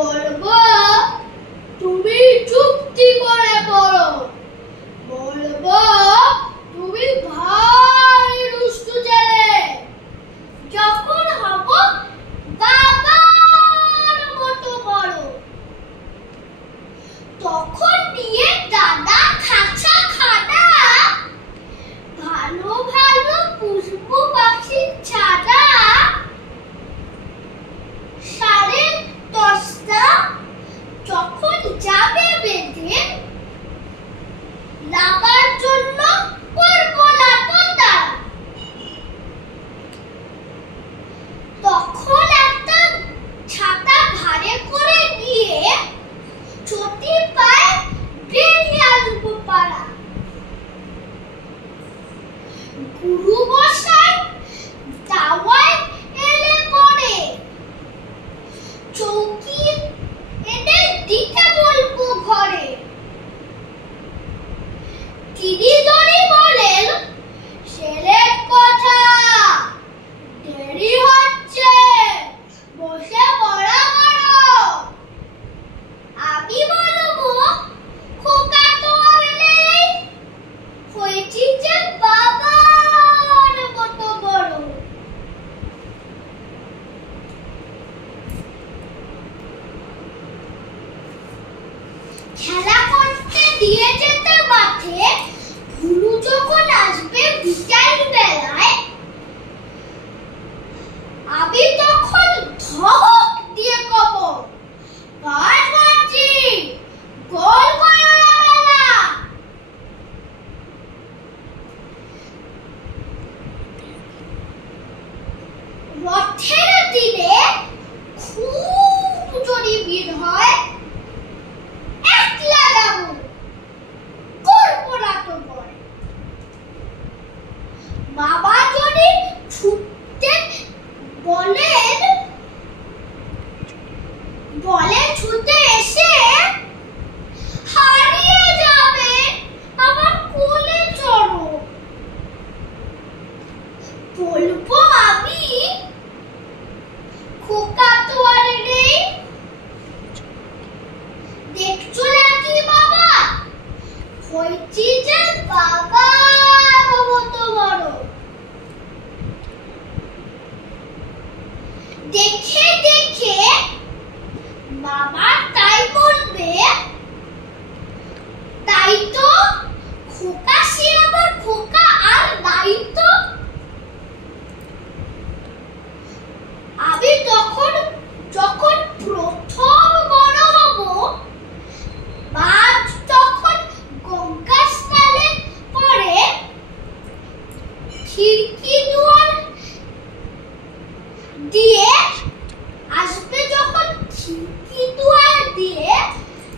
বলবো তুমি চুক্তি করে পড়ো, বলবো তুমি ভাই দুষ্টু ছেলে, যখন হব বাবার মতো বড়, তখন নিয়ে দাদা খাঁচা খানা, ভালো ভালো পুষ্প পাখির ছানা, 10:30 যখন যাবে বেঁধে, লাগার জন্য করবো লাটোটা, তখন একটা ছাতা ভারে করে নিয়ে চটি পায়ে বেরিয়ে আসবো পাড়া। গুরু মশাই দাওয়ায় এলে পরে চৌকি এনে দিতে বলবো ঘরে। তিনি যদি বলেন ছেলের কথা, দেরি হচ্ছে, বসে পড়া করো, আমি বলবো খোকা তো আর নেই, হয়েছি যে বাবার মতো বড়। খেলা করতে দিয়ে যেতে মাঠে, গুরু যখন আসবে বিকাল বেলায়, আমি তখন ধমক দিয়ে কব, কাজ করছি, গোল করো না বেলা। রথের দিনে খুব যদি ভিড় হয়, একলা যাবো, করবো না তো ভয়। বাবা যদি ছুটতে বলেন, বলে ছুটে এসে হারিয়ে যাবে আমার কোলে চড়ো, বলবো আমি খোকা তো আর নেই, দেখছো নাকি বাবা, হয়েছি যে বাবার মতো বড়। দেখে দেখে বাবা তাই বলবে, তাই তো খোকা, সে আবার খোকা আর নাই তো। আমি তখন যখন প্রথম বড় হব, মা তখন গঙ্গা স্নানে পরে খিড়কি দুয়ার দিয়ে আসবে, যখন খিড়কি দুয়ার দিয়ে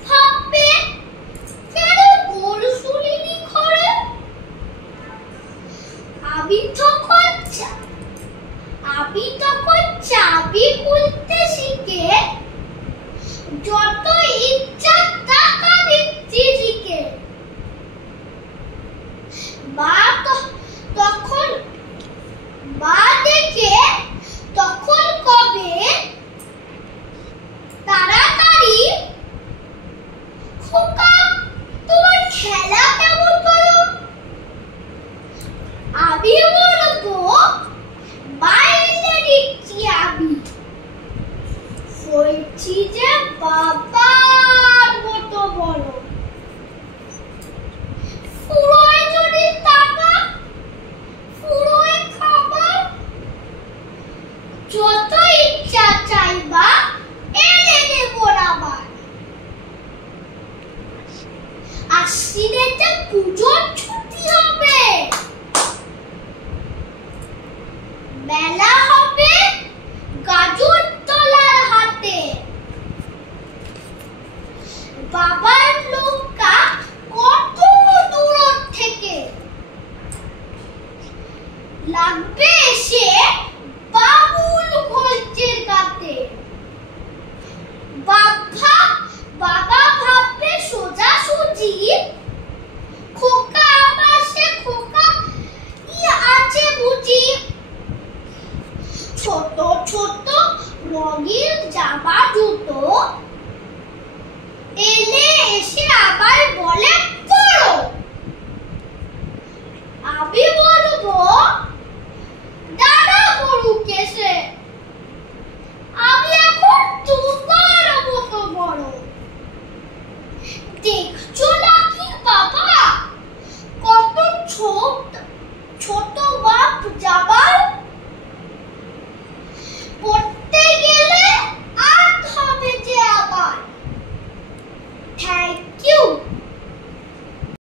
ভাববে কেন গরু শুনিনি ঘরে। আমি তখন চাবি খুলতে শিখে যত ইচ্ছা টাকা দিচ্ছি শিখে। তখন মা দেখে তখন কবে তাড়াতাড়ি, খোকা তোমার খেলা কেমন করো। আমি বলবো বাইরে দিচ্ছি, আমি হয়েছি যে বাবার মতো বড়। ফুরোয় যদি টাকা, ফুরোয় খাবার, যত ইচ্ছা চাইবা এনে দেব আবার। আশ্বিনেতে পুজোর ছুটি হবে, মেলা হবে গাজর তলার হাতে, বাবার নৌকা কত দূর থেকে লাগবে এসে বাবুল ঘোলচের গাতে। বাবা